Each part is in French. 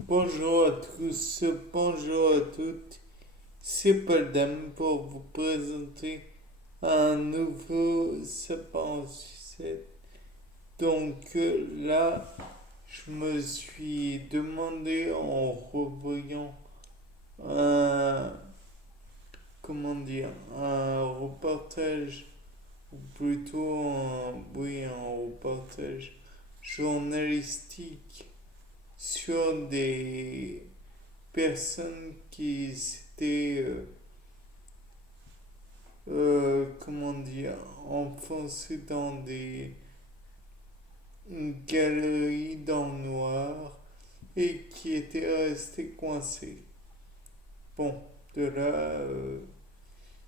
Bonjour à tous, bonjour à toutes. C'est Paul pour vous présenter un nouveau sapin en sucette. Là, je me suis demandé en revoyant un, un reportage, ou plutôt un reportage journalistique sur des personnes qui s'étaient, enfoncées dans des galeries dans le noir et qui étaient restées coincées. Bon, de là,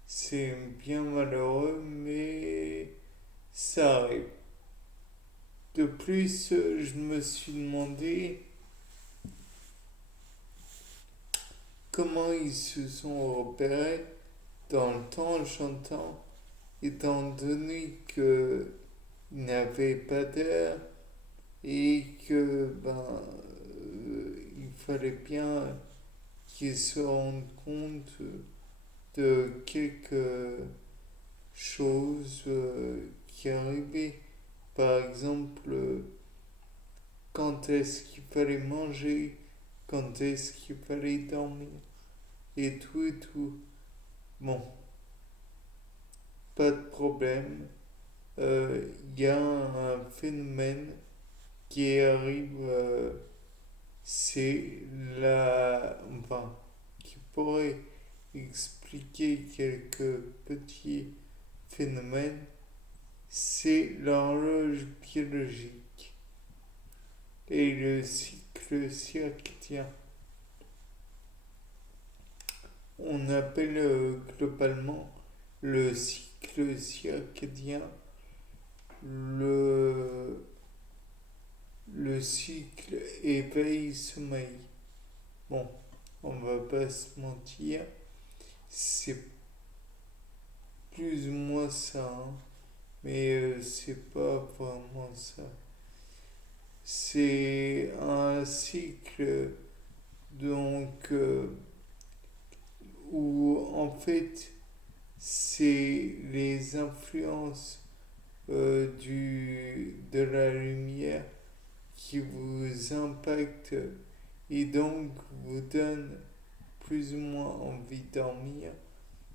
c'est bien malheureux, mais ça arrive. De plus, je me suis demandé comment ils se sont repérés dans le temps, j'entends, étant donné que il n'avait pas d'air et que il fallait bien qu'ils se rendent compte de quelque chose qui arrivait. Par exemple, quand est-ce qu'il fallait manger, quand est-ce qu'il fallait dormir, et tout et tout. Bon, pas de problème. Il y a un phénomène qui arrive, c'est qui pourrait expliquer quelques petits phénomènes, c'est l'horloge biologique et le cycle circadien. On appelle globalement le cycle circadien le, le cycle éveil-sommeil. Bon, on va pas se mentir, c'est plus ou moins ça, hein, mais c'est pas vraiment ça. C'est un cycle donc où en fait c'est les influences de la lumière qui vous impactent et donc vous donnent plus ou moins envie de dormir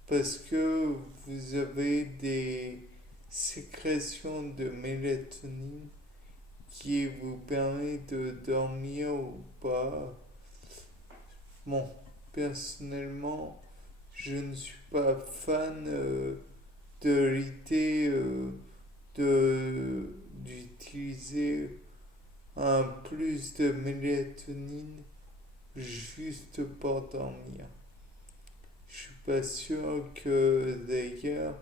parce que vous avez des sécrétions de mélatonine qui vous permet de dormir ou pas. Bon, personnellement, je ne suis pas fan de l'idée d'utiliser un plus de mélatonine juste pour dormir. Je suis pas sûr que d'ailleurs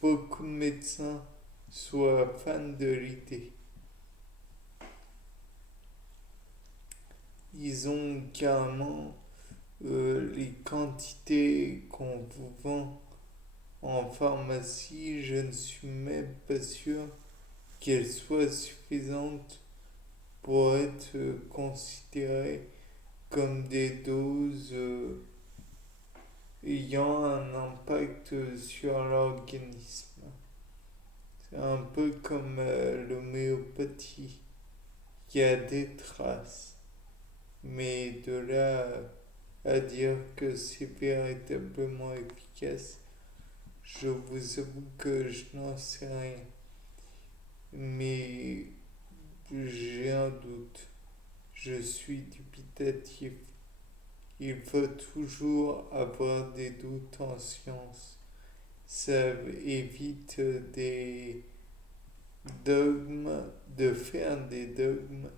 beaucoup de médecins soient fans de l'idée. Ils ont carrément les quantités qu'on vous vend en pharmacie, je ne suis même pas sûr qu'elles soient suffisantes pour être considérées comme des doses ayant un impact sur l'organisme. C'est un peu comme l'homéopathie, qui a des traces, mais de là à dire que c'est véritablement efficace, je vous avoue que je n'en sais rien. Mais j'ai un doute. Je suis dubitatif. Il faut toujours avoir des doutes en science. Ça évite des dogmes, de faire des dogmes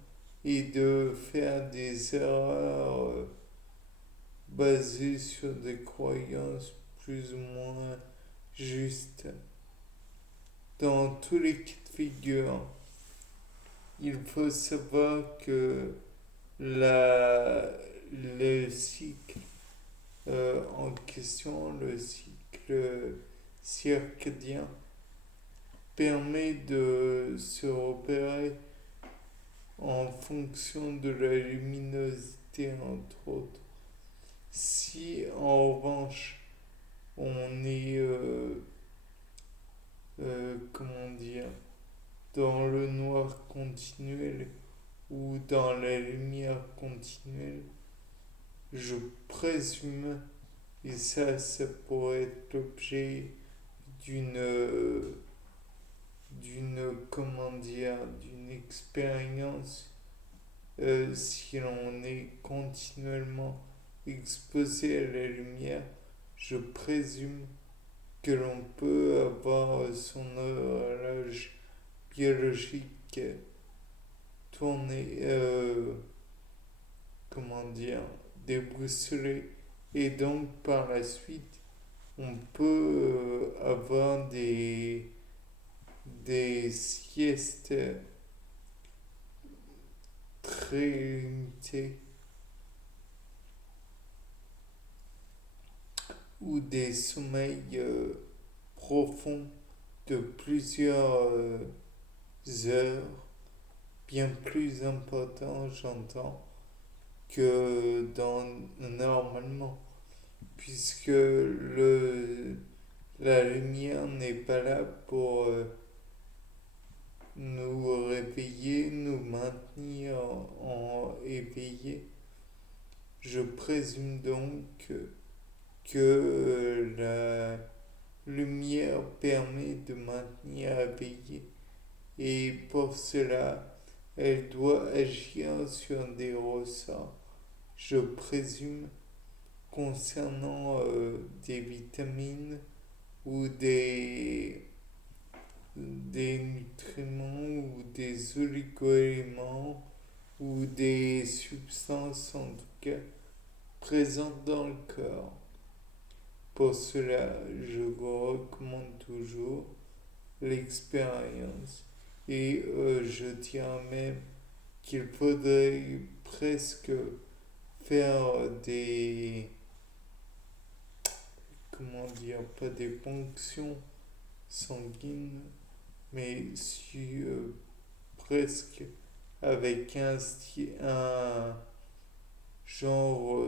et de faire des erreurs basées sur des croyances plus ou moins justes. Dans tous les cas de figure, il faut savoir que la, le cycle en question, le cycle circadien, permet de se repérer en fonction de la luminosité d'électricité, entre autres. Si en revanche on est, comment dire, dans le noir continuel ou dans la lumière continuelle, je présume, et ça pourrait être l'objet d'une, comment dire, d'une expérience, si l'on est continuellement exposé à la lumière, je présume que l'on peut avoir son horloge biologique tourné, comment dire, déboussolé, et donc par la suite, on peut avoir des siestes très limitées ou des sommeils profonds de plusieurs heures, bien plus importants, j'entends, que normalement, puisque la lumière n'est pas là pour nous réveiller, nous maintenir éveillés. Je présume donc que la lumière permet de maintenir éveillé, et pour cela, elle doit agir sur des ressorts, je présume, concernant des vitamines ou des nutriments ou des oligoéléments ou des substances en tout cas présentes dans le corps. Pour cela, je vous recommande toujours l'expérience, et je dirais même qu'il faudrait presque faire comment dire, pas des ponctions sanguines, mais presque avec un genre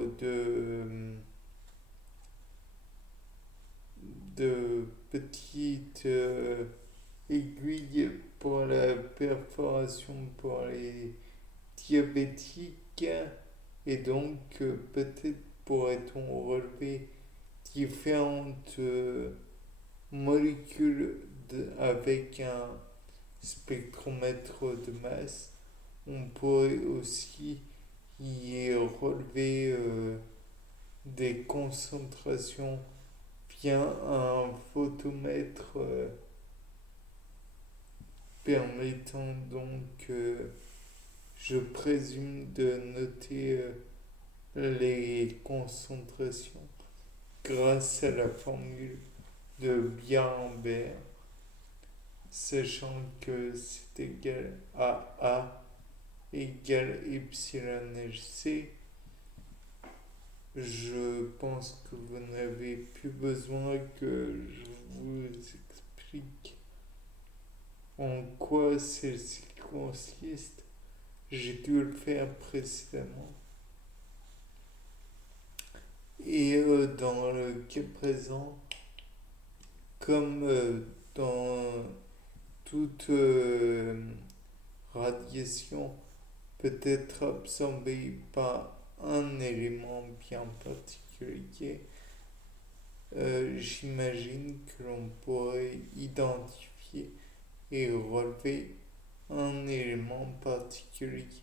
de petite aiguille pour la perforation pour les diabétiques, et donc peut-être pourrait-on relever différentes molécules avec un spectromètre de masse. On pourrait aussi y relever des concentrations via un photomètre permettant donc, je présume, de noter les concentrations grâce à la formule de Biard-Lambert, sachant que c'est égal à A égale epsilon HC. Je pense que vous n'avez plus besoin que je vous explique en quoi celle-ci consiste. J'ai dû le faire précédemment. Et dans le cas présent, comme dans toute radiation peut être absorbée par un élément bien particulier, j'imagine que l'on pourrait identifier et relever un élément particulier.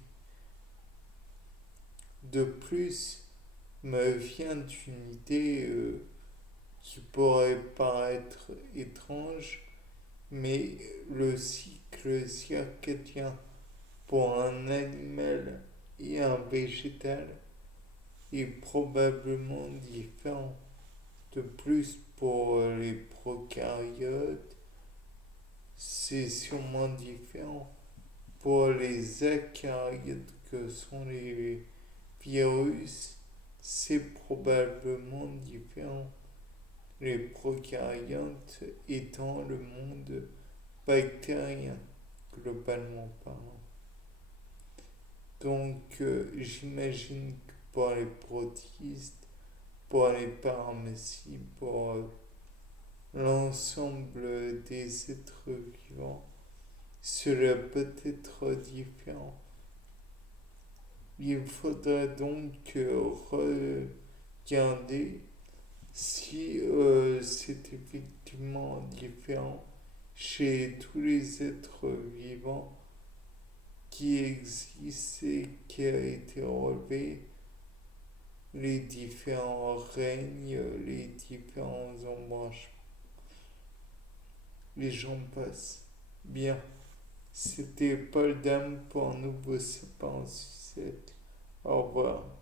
De plus, me vient une idée qui pourrait paraître étrange, mais le cycle circadien pour un animal et un végétal est probablement différent. De plus, pour les prokaryotes, c'est sûrement différent. Pour les eucaryotes que sont les virus, c'est probablement différent. Les prokaryotes étant le monde bactérien, globalement parlant. Donc, j'imagine que pour les protistes, pour les pharmacies, pour l'ensemble des êtres vivants, cela peut être différent. Il faudra donc regarder si c'est effectivement différent chez tous les êtres vivants qui existent et qui a été relevé, les différents règnes, les différents embranchements, les gens passent. Bien, c'était Paul Dame pour un nouveau sapin en sucette. Au revoir.